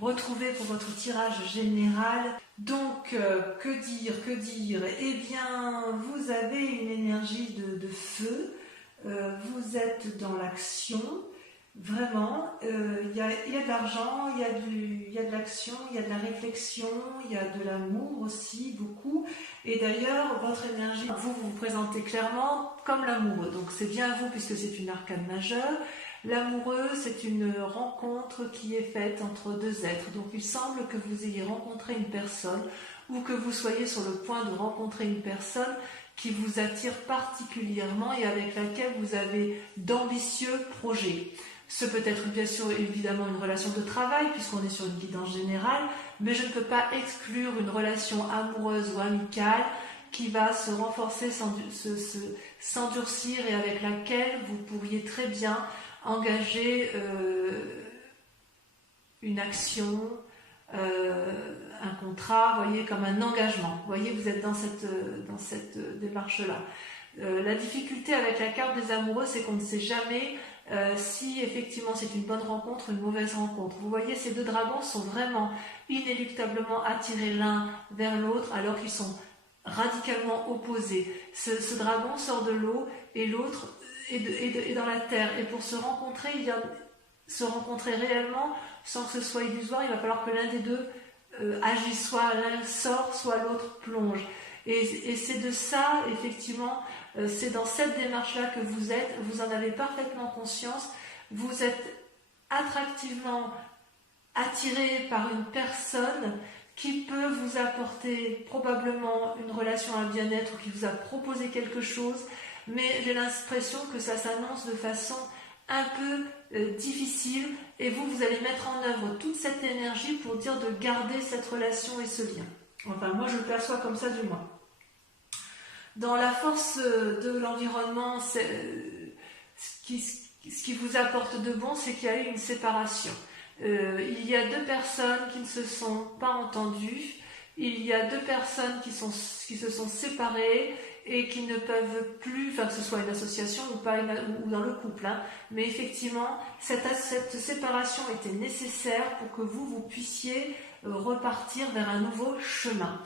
retrouvés pour votre tirage général. Donc, que dire? Eh bien, vous avez une énergie de feu, vous êtes dans l'action, vraiment, il y a de l'argent, il y a de l'action, il y a de la réflexion, il y a de l'amour aussi, beaucoup. Et d'ailleurs, votre énergie, vous vous présentez clairement comme l'amoureux. Donc c'est bien vous puisque c'est une arcane majeure. L'amoureux, c'est une rencontre qui est faite entre deux êtres. Donc il semble que vous ayez rencontré une personne ou que vous soyez sur le point de rencontrer une personne qui vous attire particulièrement et avec laquelle vous avez d'ambitieux projets. Ce peut être bien sûr évidemment une relation de travail puisqu'on est sur une guidance générale, mais je ne peux pas exclure une relation amoureuse ou amicale qui va se renforcer, s'endurcir et avec laquelle vous pourriez très bien engager une action, un contrat, voyez, comme un engagement. Vous voyez, vous êtes dans cette démarche-là. La difficulté avec la carte des amoureux, c'est qu'on ne sait jamais si effectivement c'est une bonne rencontre ou une mauvaise rencontre. Vous voyez, ces deux dragons sont vraiment inéluctablement attirés l'un vers l'autre alors qu'ils sont radicalement opposés. Ce dragon sort de l'eau et l'autre est dans la terre. Et pour se rencontrer, se rencontrer réellement sans que ce soit illusoire, il va falloir que l'un des deux agisse, soit l'un sort, soit l'autre plonge. Et c'est de ça, effectivement, c'est dans cette démarche-là que vous êtes, vous en avez parfaitement conscience, vous êtes attractivement attiré par une personne qui peut vous apporter probablement une relation à bien-être ou qui vous a proposé quelque chose, mais j'ai l'impression que ça s'annonce de façon un peu difficile et vous allez mettre en œuvre toute cette énergie pour dire de garder cette relation et ce lien. Enfin, moi je le perçois comme ça du moins. Dans la force de l'environnement, ce qui vous apporte de bon, c'est qu'il y a eu une séparation. Il y a deux personnes qui ne se sont pas entendues, il y a deux personnes qui se sont séparées et qui ne peuvent plus, enfin que ce soit une association ou pas ou dans le couple, hein, mais effectivement cette séparation était nécessaire pour que vous puissiez repartir vers un nouveau chemin.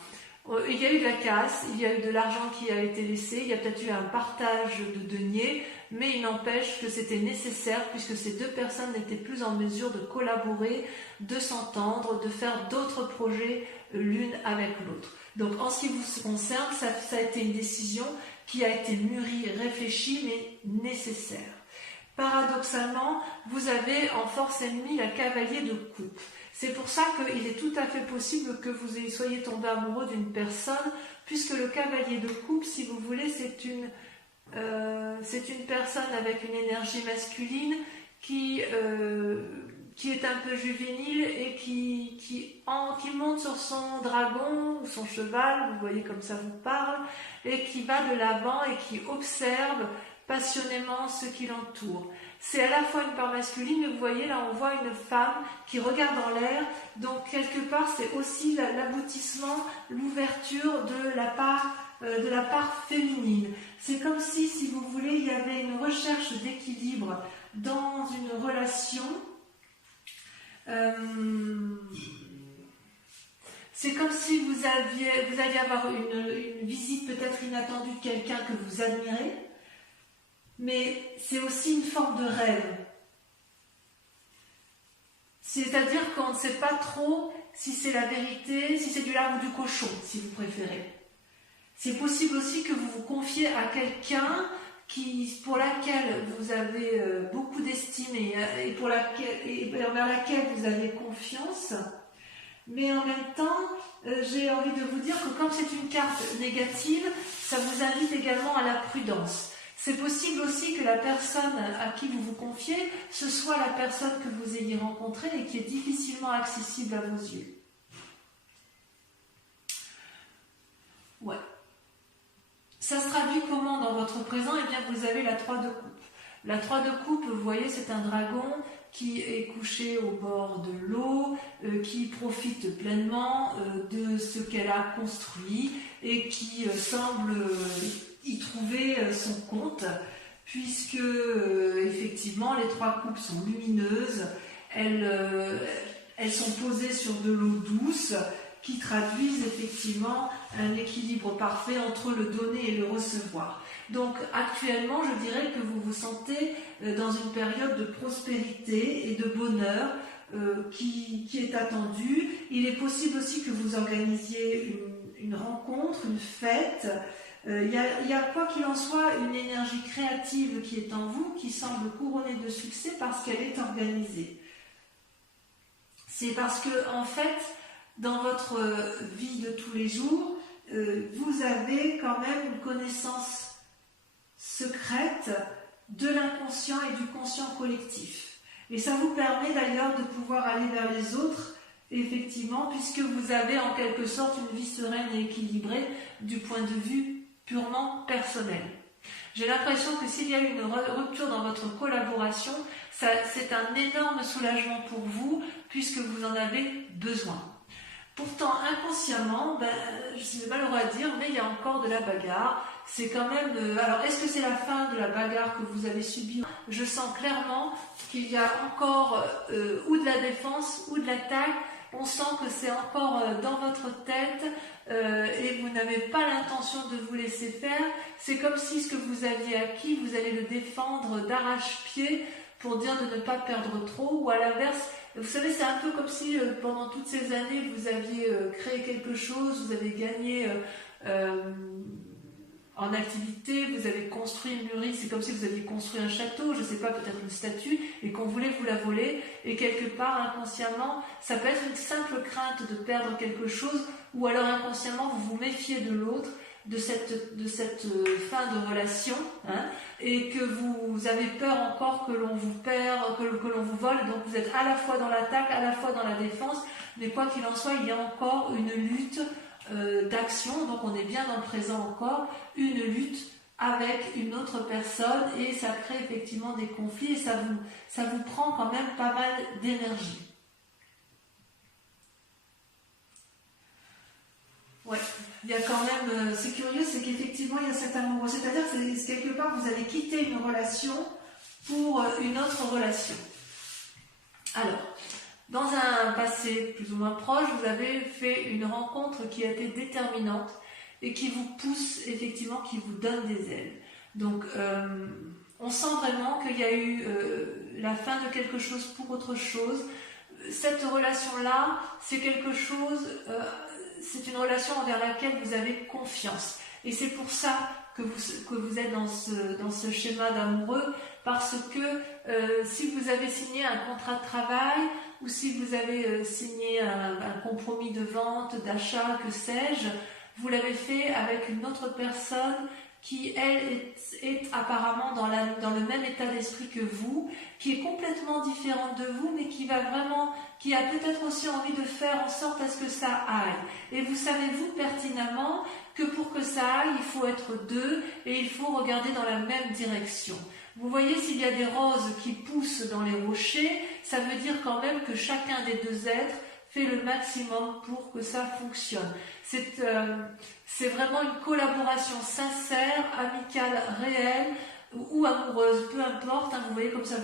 Il y a eu de la casse, il y a eu de l'argent qui a été laissé, il y a peut-être eu un partage de deniers, mais il n'empêche que c'était nécessaire puisque ces deux personnes n'étaient plus en mesure de collaborer, de s'entendre, de faire d'autres projets l'une avec l'autre. Donc en ce qui vous concerne, ça a été une décision qui a été mûrie, réfléchie, mais nécessaire. Paradoxalement, vous avez en force ennemie la cavalier de coupe. C'est pour ça qu'il est tout à fait possible que vous soyez tombé amoureux d'une personne, puisque le cavalier de coupe, si vous voulez, c'est une personne avec une énergie masculine qui est un peu juvénile et qui monte sur son dragon ou son cheval, vous voyez comme ça vous parle, et qui va de l'avant et qui observe passionnément ce qui l'entoure. C'est à la fois une part masculine, mais vous voyez là on voit une femme qui regarde en l'air, donc quelque part c'est aussi l'aboutissement, l'ouverture de la part féminine. C'est comme si vous voulez, il y avait une recherche d'équilibre dans une relation. C'est comme si vous alliez avoir une visite peut-être inattendue de quelqu'un que vous admirez, mais c'est aussi une forme de rêve. C'est-à-dire qu'on ne sait pas trop si c'est la vérité, si c'est du lard ou du cochon, si vous préférez. C'est possible aussi que vous vous confiez à quelqu'un pour laquelle vous avez beaucoup d'estime et envers laquelle vous avez confiance. Mais en même temps, j'ai envie de vous dire que comme c'est une carte négative, ça vous invite également à la prudence. C'est possible aussi que la personne à qui vous vous confiez, ce soit la personne que vous ayez rencontrée et qui est difficilement accessible à vos yeux. Ouais. Ça se traduit comment dans votre présent? Eh bien, vous avez la 3 de coupe. La 3 de coupe, vous voyez, c'est un dragon qui est couché au bord de l'eau, qui profite pleinement de ce qu'elle a construit et qui semble y trouver son compte, puisque effectivement les 3 coupes sont lumineuses, elles elles sont posées sur de l'eau douce qui traduisent effectivement un équilibre parfait entre le donner et le recevoir. Donc actuellement, je dirais que vous vous sentez dans une période de prospérité et de bonheur qui est attendue. Il est possible aussi que vous organisiez une rencontre, une fête. Il y a quoi qu'il en soit une énergie créative qui est en vous, qui semble couronnée de succès parce qu'elle est organisée. C'est parce que en fait, dans votre vie de tous les jours, vous avez quand même une connaissance secrète de l'inconscient et du conscient collectif. Et ça vous permet d'ailleurs de pouvoir aller vers les autres, effectivement, puisque vous avez en quelque sorte une vie sereine et équilibrée du point de vue purement personnel. J'ai l'impression que s'il y a une rupture dans votre collaboration, c'est un énorme soulagement pour vous, puisque vous en avez besoin. Pourtant, inconsciemment, c'est malheureux à dire, mais il y a encore de la bagarre. C'est quand même... alors, est-ce que c'est la fin de la bagarre que vous avez subie? Je sens clairement qu'il y a encore ou de la défense ou de l'attaque. On sent que c'est encore dans votre tête et vous n'avez pas l'intention de vous laisser faire. C'est comme si ce que vous aviez acquis, vous allez le défendre d'arrache-pied pour dire de ne pas perdre trop, ou à l'inverse, vous savez, c'est un peu comme si pendant toutes ces années, vous aviez créé quelque chose, vous avez gagné en activité, vous avez construit une mûrie, c'est comme si vous aviez construit un château, je ne sais pas, peut-être une statue, et qu'on voulait vous la voler, et quelque part, inconsciemment, ça peut être une simple crainte de perdre quelque chose, ou alors inconsciemment, vous vous méfiez de l'autre, de cette fin de relation, hein, et que vous avez peur encore que l'on vous perd, que l'on vous vole, donc vous êtes à la fois dans l'attaque, à la fois dans la défense, mais quoi qu'il en soit, il y a encore une lutte d'action, donc on est bien dans le présent encore, une lutte avec une autre personne, et ça crée effectivement des conflits, et ça vous prend quand même pas mal d'énergie. Ouais, il y a quand même, c'est curieux, c'est qu'effectivement il y a cet amour, c'est-à-dire que c'est quelque part vous avez quitté une relation pour une autre relation. Alors, dans un passé plus ou moins proche, vous avez fait une rencontre qui a été déterminante et qui vous pousse effectivement, qui vous donne des ailes. Donc, on sent vraiment qu'il y a eu la fin de quelque chose pour autre chose. Cette relation-là, c'est quelque chose... c'est une relation envers laquelle vous avez confiance. Et c'est pour ça que vous êtes dans ce schéma d'amoureux, parce que si vous avez signé un contrat de travail, ou si vous avez signé un compromis de vente, d'achat, que sais-je, vous l'avez fait avec une autre personne qui, elle, est apparemment dans le même état d'esprit que vous, qui est complètement différente de vous, mais qui a peut-être aussi envie de faire en sorte à ce que ça aille. Et vous savez, vous, pertinemment, que pour que ça aille, il faut être deux, et il faut regarder dans la même direction. Vous voyez, s'il y a des roses qui poussent dans les rochers, ça veut dire quand même que chacun des deux êtres fait le maximum pour que ça fonctionne. C'est vraiment une collaboration sincère, amicale, réelle ou amoureuse, peu importe, hein, vous voyez comme ça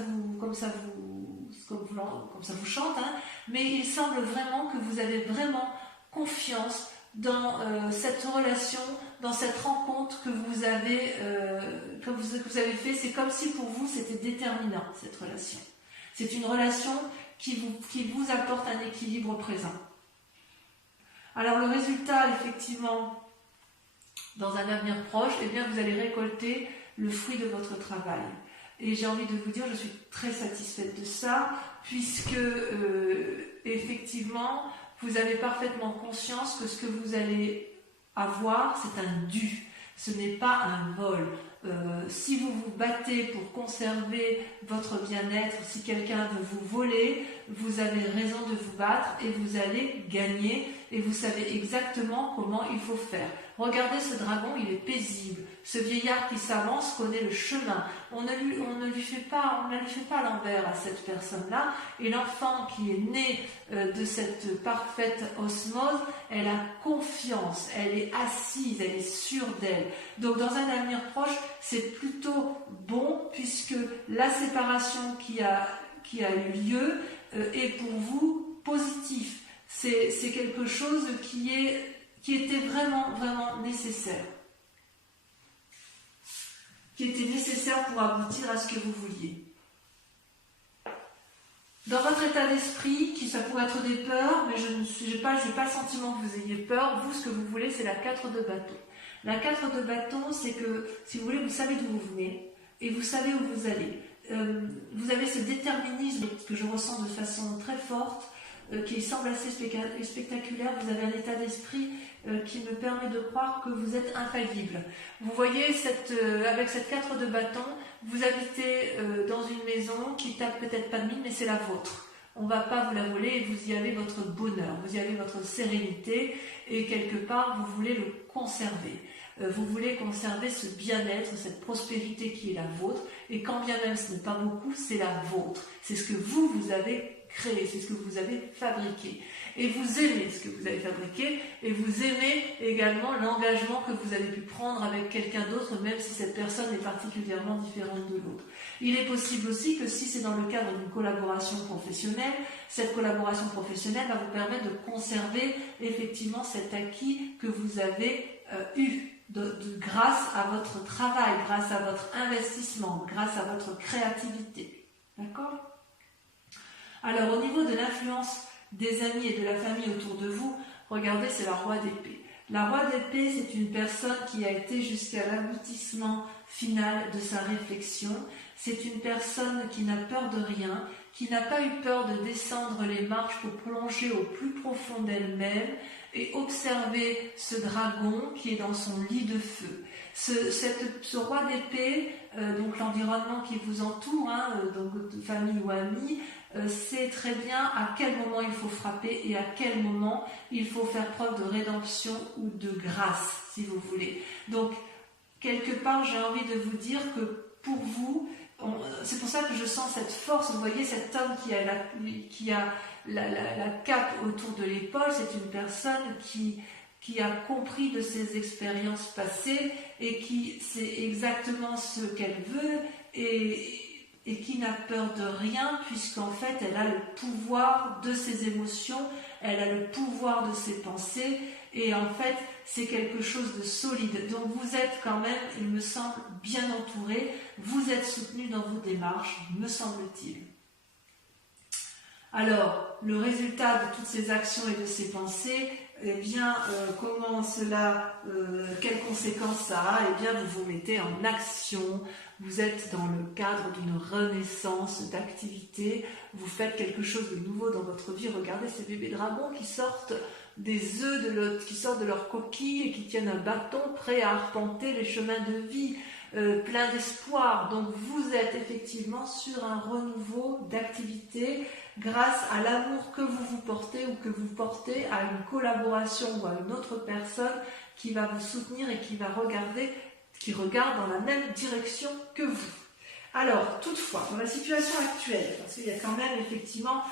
vous chante, hein, mais il semble vraiment que vous avez vraiment confiance dans cette relation, dans cette rencontre que vous avez fait. C'est comme si pour vous c'était déterminant, cette relation. C'est une relation qui vous apporte un équilibre présent. Alors le résultat, effectivement, dans un avenir proche, eh bien, vous allez récolter le fruit de votre travail. Et j'ai envie de vous dire, je suis très satisfaite de ça, puisque effectivement, vous avez parfaitement conscience que ce que vous allez avoir, c'est un dû. Ce n'est pas un vol. Si vous vous battez pour conserver votre bien-être, si quelqu'un veut vous voler, vous avez raison de vous battre et vous allez gagner et vous savez exactement comment il faut faire. Regardez ce dragon, il est paisible. Ce vieillard qui s'avance connaît le chemin. On ne lui fait pas l'envers à cette personne-là. Et l'enfant qui est né de cette parfaite osmose, elle a confiance, elle est assise, elle est sûre d'elle. Donc dans un avenir proche, c'est plutôt bon puisque la séparation qui a eu lieu est pour vous positif. C'est quelque chose qui était vraiment, vraiment nécessaire. Qui était nécessaire pour aboutir à ce que vous vouliez. Dans votre état d'esprit, ça pourrait être des peurs, mais je n'ai pas le sentiment que vous ayez peur. Vous, ce que vous voulez, c'est la 4 de bâton. La 4 de bâton, c'est que, si vous voulez, vous savez d'où vous venez et vous savez où vous allez. Vous avez ce déterminisme que je ressens de façon très forte, qui semble assez spectaculaire. Vous avez un état d'esprit qui me permet de croire que vous êtes infaillible. Vous voyez, avec cette 4 de bâton, vous habitez dans une maison qui tape peut-être pas de mine, mais c'est la vôtre. On ne va pas vous la voler et vous y avez votre bonheur, vous y avez votre sérénité et quelque part, vous voulez le conserver. Vous voulez conserver ce bien-être, cette prospérité qui est la vôtre et quand bien même ce n'est pas beaucoup, c'est la vôtre. C'est ce que vous avez créé, c'est ce que vous avez fabriqué. Et vous aimez ce que vous avez fabriqué et vous aimez également l'engagement que vous avez pu prendre avec quelqu'un d'autre, même si cette personne est particulièrement différente de l'autre. Il est possible aussi que si c'est dans le cadre d'une collaboration professionnelle, cette collaboration professionnelle va vous permettre de conserver effectivement cet acquis que vous avez eu. Grâce à votre travail, grâce à votre investissement, grâce à votre créativité. D'accord ? Alors, au niveau de l'influence des amis et de la famille autour de vous, regardez, c'est la roi d'épée. La roi d'épée, c'est une personne qui a été jusqu'à l'aboutissement final de sa réflexion. C'est une personne qui n'a peur de rien, qui n'a pas eu peur de descendre les marches pour plonger au plus profond d'elle-même et observer ce dragon qui est dans son lit de feu. Ce roi d'épée, donc l'environnement qui vous entoure, donc de famille ou amis, sait très bien à quel moment il faut frapper et à quel moment il faut faire preuve de rédemption ou de grâce, si vous voulez. Donc, quelque part, j'ai envie de vous dire que pour vous, c'est pour ça que je sens cette force. Vous voyez, cet homme qui a la cape autour de l'épaule, c'est une personne qui a compris de ses expériences passées et qui sait exactement ce qu'elle veut et qui n'a peur de rien puisqu'en fait elle a le pouvoir de ses émotions, elle a le pouvoir de ses pensées et en fait c'est quelque chose de solide. Donc vous êtes quand même, il me semble, bien entouré, vous êtes soutenu dans vos démarches, me semble-t-il. Alors, le résultat de toutes ces actions et de ces pensées, eh bien, comment cela, quelles conséquences ça a? Eh bien, vous vous mettez en action, vous êtes dans le cadre d'une renaissance d'activité, vous faites quelque chose de nouveau dans votre vie. Regardez ces bébés dragons qui sortent des œufs, qui sortent de leur coquille et qui tiennent un bâton prêt à arpenter les chemins de vie, plein d'espoir. Donc, vous êtes effectivement sur un renouveau d'activité grâce à l'amour que vous portez ou que vous portez à une collaboration ou à une autre personne qui va vous soutenir et qui regarde dans la même direction que vous. Alors, toutefois, dans la situation actuelle, parce qu'il y a quand même effectivement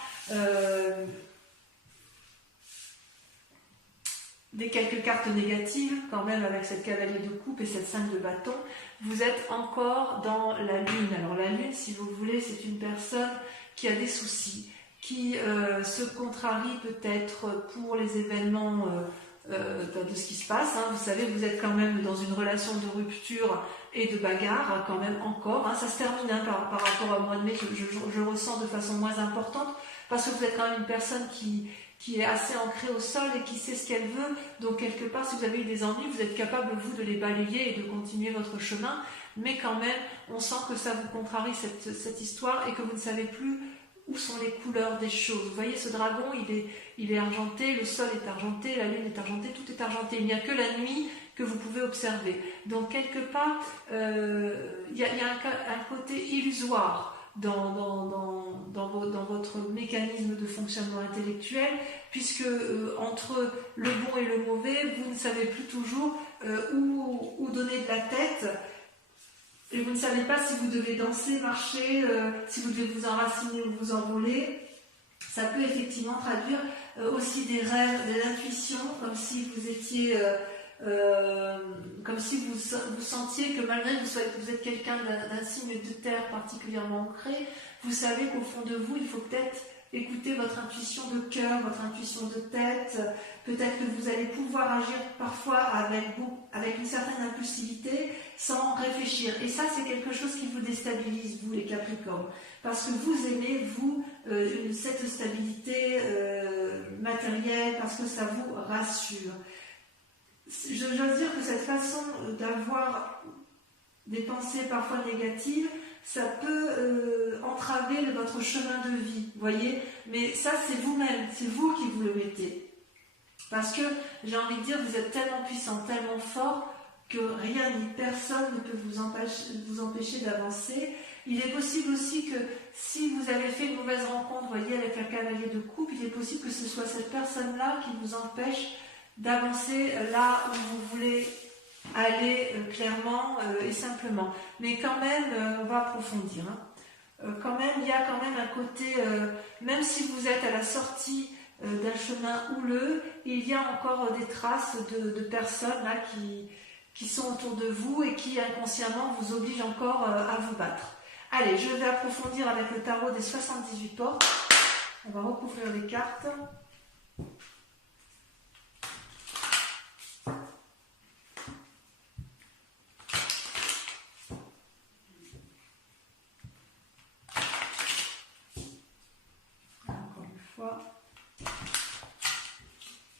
quelques cartes négatives, quand même avec cette cavalier de coupe et cette 5 de bâton, vous êtes encore dans la lune. Alors la lune, si vous voulez, c'est une personne qui a des soucis, qui se contrarie peut-être pour les événements de ce qui se passe. Vous savez, vous êtes quand même dans une relation de rupture et de bagarre, quand même encore. Ça se termine par rapport au mois de mai, je ressens de façon moins importante, parce que vous êtes quand même une personne qui est assez ancrée au sol et qui sait ce qu'elle veut. Donc quelque part, si vous avez eu des ennuis, vous êtes capable, vous, de les balayer et de continuer votre chemin. Mais quand même, on sent que ça vous contrarie cette histoire et que vous ne savez plus où sont les couleurs des choses. Vous voyez, ce dragon, il est argenté, le sol est argenté, la lune est argentée, tout est argenté. Il n'y a que la nuit que vous pouvez observer. Donc quelque part, il y a un côté illusoire dans votre mécanisme de fonctionnement intellectuel, puisque entre le bon et le mauvais, vous ne savez plus toujours où donner de la tête, et vous ne savez pas si vous devez danser, marcher, si vous devez vous enraciner ou vous envoler. Ça peut effectivement traduire aussi des rêves, des intuitions, comme si vous étiez... comme si vous sentiez que malgré que vous êtes quelqu'un d'un signe de terre particulièrement ancré, vous savez qu'au fond de vous, il faut peut-être écoutez votre intuition de cœur, votre intuition de tête. Peut-être que vous allez pouvoir agir parfois avec une certaine impulsivité sans réfléchir. Et ça, c'est quelque chose qui vous déstabilise, vous les Capricornes. Parce que vous aimez, vous, cette stabilité matérielle, parce que ça vous rassure. J'ose dire que cette façon d'avoir des pensées parfois négatives, ça peut entraver votre chemin de vie, voyez. Mais ça, c'est vous-même, c'est vous qui vous le mettez. Parce que, j'ai envie de dire, vous êtes tellement puissant, tellement fort, que rien ni personne ne peut vous empêcher d'avancer. Il est possible aussi que, si vous avez fait une mauvaise rencontre, voyez, avec un cavalier de coupe, il est possible que ce soit cette personne-là qui vous empêche d'avancer là où vous voulez aller clairement et simplement. Mais quand même, on va approfondir. Quand même, il y a quand même un côté, même si vous êtes à la sortie d'un chemin houleux, il y a encore des traces de personnes là qui sont autour de vous et qui inconsciemment vous obligent encore à vous battre. Allez, je vais approfondir avec le tarot des 78 portes. On va recouvrir les cartes.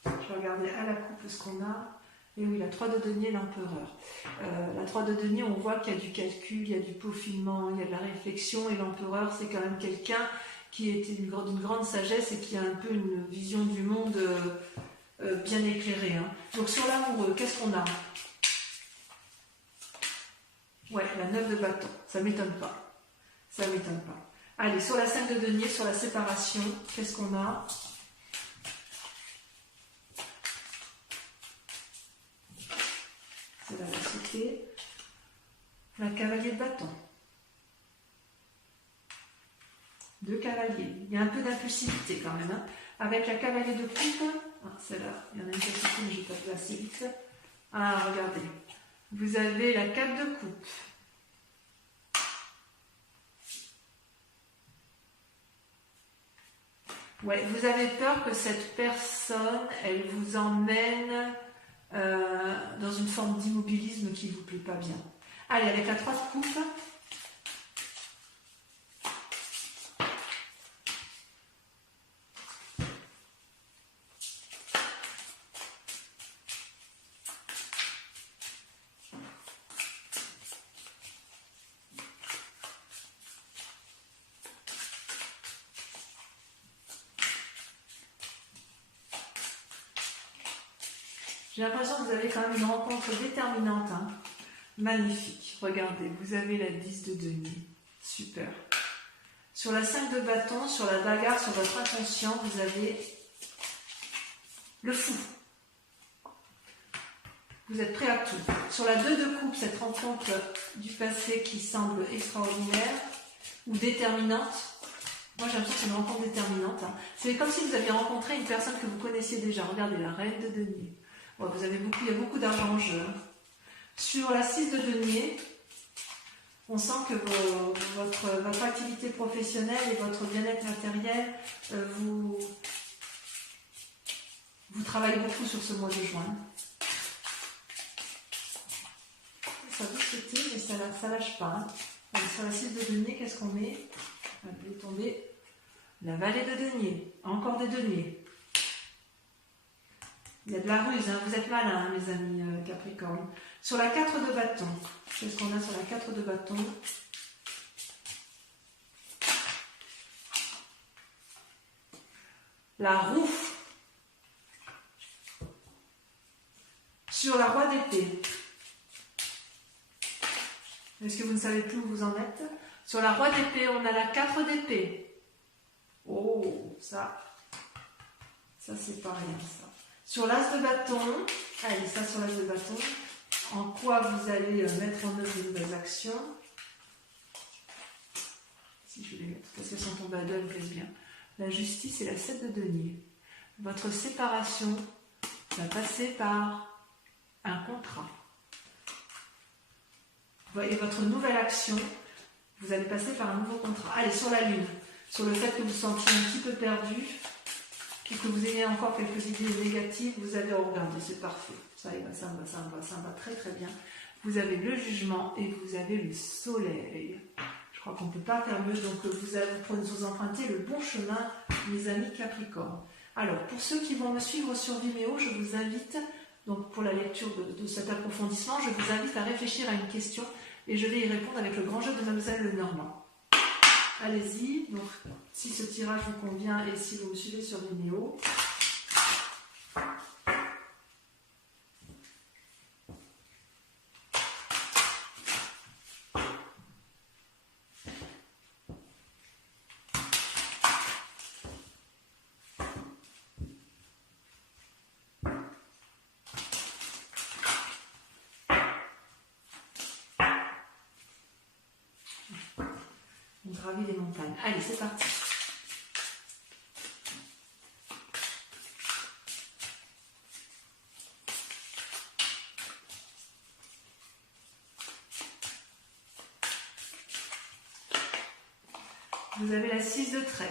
Je vais regarder à la coupe ce qu'on a. Et oui, la 3 de denier, l'empereur. La 3 de denier, on voit qu'il y a du calcul, il y a du peaufinement, il y a de la réflexion. Et l'empereur, c'est quand même quelqu'un qui est d'une grande sagesse et qui a un peu une vision du monde bien éclairée. Donc sur l'amoureux, qu'est-ce qu'on a? Ouais, la 9 de bâton. Ça ne m'étonne pas. Ça ne m'étonne pas. Allez, sur la 5 de denier, sur la séparation, qu'est-ce qu'on a? C'est la vérité. La cavalier de bâton. 2 cavaliers. Il y a un peu d'impulsivité quand même. Avec la cavalier de coupe, celle-là, il y en a une petite, mais je vais pas placer vite. Ah, regardez. Vous avez la 4 de coupe. Ouais, vous avez peur que cette personne, elle vous emmène dans une forme d'immobilisme qui ne vous plaît pas bien. Allez, avec la 3 de coupe. J'ai l'impression que vous avez quand même une rencontre déterminante. Magnifique. Regardez, vous avez la 10 de denier. Super. Sur la 5 de bâton, sur la bagarre, sur votre inconscient, vous avez le fou. Vous êtes prêt à tout. Sur la 2 de coupe, cette rencontre du passé qui semble extraordinaire ou déterminante. Moi, j'ai l'impression que c'est une rencontre déterminante. C'est comme si vous aviez rencontré une personne que vous connaissiez déjà. Regardez, la reine de denier. Ouais, il y a beaucoup d'argent en jeu. Sur la 6 de denier, on sent que votre activité professionnelle et votre bien-être matériel, vous travaillez beaucoup sur ce mois de juin. Ça vous sauter, mais ça lâche pas. Allez, sur la 6 de denier, qu'est-ce qu'on met? Elle est tombée. La vallée de denier. Encore des deniers. Il y a de la ruse, vous êtes malins, mes amis Capricorne. Sur la 4 de bâton, qu'est-ce qu'on a sur la 4 de bâton? La roue. Sur la roi d'épée. Est-ce que vous ne savez plus où vous en êtes? Sur la roi d'épée, on a la 4 d'épée. Oh, ça c'est pas rien, ça. Sur l'as de bâton, allez, ça sur l'as de bâton, en quoi vous allez mettre en œuvre de nouvelles actions. Si je vais les mettre, parce qu'elles sont tombées à deux, elles me plaisent bien. La justice et la 7 de denier. Votre séparation va passer par un contrat. Vous voyez, votre nouvelle action, vous allez passer par un nouveau contrat. Allez, sur la lune. sur le fait que vous sentiez un petit peu perdu, et que vous ayez encore quelques idées négatives, vous avez regardé, c'est parfait. Ça y va, ça me va, ça me va, ça me va très très bien. Vous avez le jugement et vous avez le soleil. Je crois qu'on ne peut pas faire mieux, donc vous empruntez le bon chemin, mes amis Capricorne. Alors, pour ceux qui vont me suivre sur Vimeo, je vous invite, donc pour la lecture de cet approfondissement, je vous invite à réfléchir à une question et je vais y répondre avec le grand jeu de Mademoiselle Lenormand. Allez-y, donc si ce tirage vous convient et si vous me suivez sur Vimeo. On gravit les montagnes. Allez, c'est parti. Vous avez la 6 de trèfle,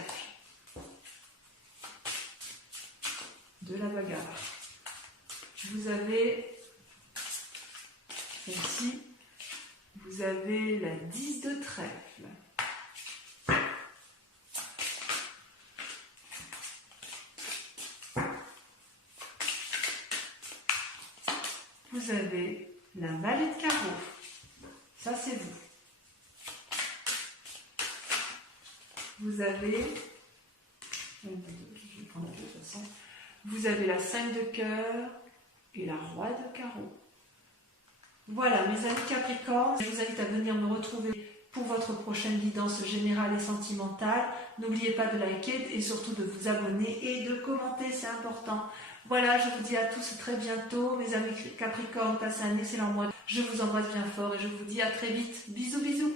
de la bagarre. Vous avez celle-ci, vous avez la 10 de trèfle. Vous avez la valet de carreau. Ça, c'est vous. Vous avez, je vais prendre de toute façon, vous avez la 5 de cœur et la roi de carreau. Voilà, mes amis Capricorne, je vous invite à venir me retrouver pour votre prochaine guidance générale et sentimentale. N'oubliez pas de liker et surtout de vous abonner et de commenter, c'est important. Voilà, je vous dis à tous très bientôt. Mes amis Capricorne, passez un excellent mois. Je vous embrasse bien fort et je vous dis à très vite. Bisous, bisous.